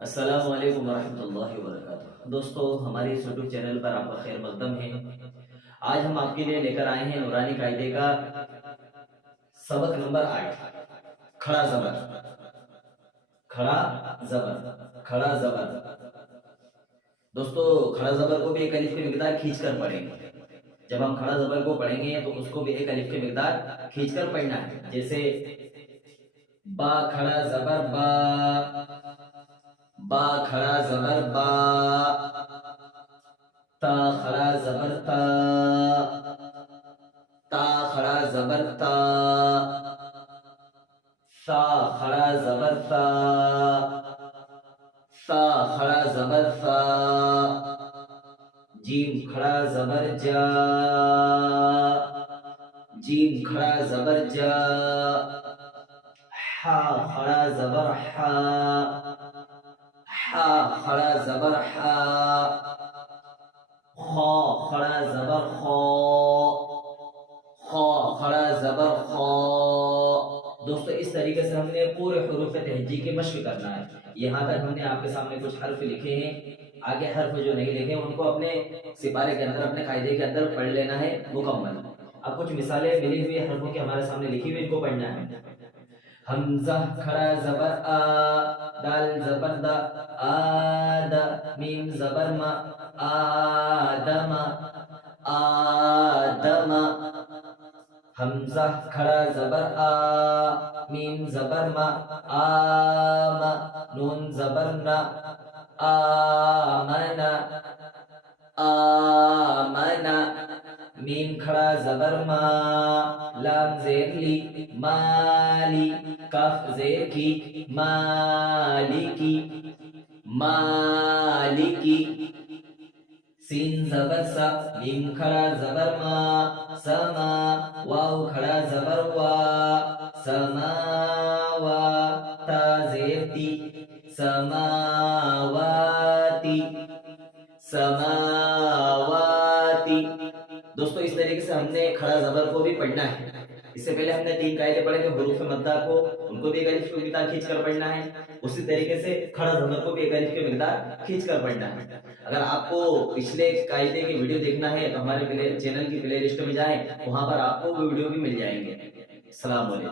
السلام علیکم ورحمۃ اللہ وبرکاتہ دوستو، ہماری اس یوٹیوب چینل پر آپ کا خیر مقدم ہے۔ آج ہم آپ کے لیے لے کر آئے ہیں نورانی قاعدے کا سبق نمبر 8، کھڑا زبر۔ کھڑا زبر، کھڑا زبر۔ دوستو، کھڑا زبر کو بھی ایک الف کی مقدار کھینچ کر پڑھیں گے۔ جب ہم کھڑا زبر کو پڑھیں گے تو اس کو بھی ایک الف کی مقدار کھینچ کر پڑھنا ہے۔ جیسے با کھڑا زبر با، با کھڑا زبر با، تا کھڑا زبر تا، تا کھڑا زبر تا، ثا کھڑا زبر تا، ثا کھڑا زبر ثا، جیم کھڑا زبر جا، جیم کھڑا زبر جا، حا کھڑا زبر حا، حا کھڑا زبر حا، خا کھڑا زبر خا، خا کھڑا زبر خا۔ دوستو، اس طریقے سے ہم نے پورے حروف تہجی کی مشق کرنا ہے۔ یہاں تک ہم نے آپ کے سامنے کچھ حرف لکھے ہیں، آگے حرف جو نہیں لکھے ان کو اپنے سپارے کے اندر، اپنے قاعدے کے اندر پڑھ لینا ہے مکمل۔ اب کچھ مثالیں ملی ہوئی حرفوں کی ہمارے سامنے لکھی ہوئی، ان کو پڑھنا ہے۔ حمزہ کھڑا زبر آ، دال زبر دا، آد، میم زبر ما، آدم، آدم۔ حمزہ کھڑا زبر آ، میم زبر ما، آم، نون زبر نا، آمنا، آمنا۔ میم کھڑا زبر ما، لام زیر لی، مالی، کاف زیر کی، مالکی، مالکی۔ سین زبر سا، میم کھڑا زبر ما، سما، واو کھڑا زبر وا، سماوا، تا زیر تی، سماواتی، سماواتی۔ دوستو، اس طریقے سے ہم نے کھڑا زبر کو بھی پڑھنا ہے۔ اس سے پہلے ہم نے 3 قاعدے پڑھے تھے حروف مدہ کو، ان کو بھی ایک الف کی مقدار کھینچ کر پڑھنا ہے۔ اسی طریقے سے کھڑا زبر کو بھی ایک الف کی مقدار کھینچ کر پڑھنا ہے۔ اگر آپ کو پچھلے قاعدے کی ویڈیو دیکھنا ہے تو ہمارے چینل کی پلے لسٹ میں جائیں، وہاں پر آپ کو وہ ویڈیو بھی مل جائیں گے۔ السلام علیکم۔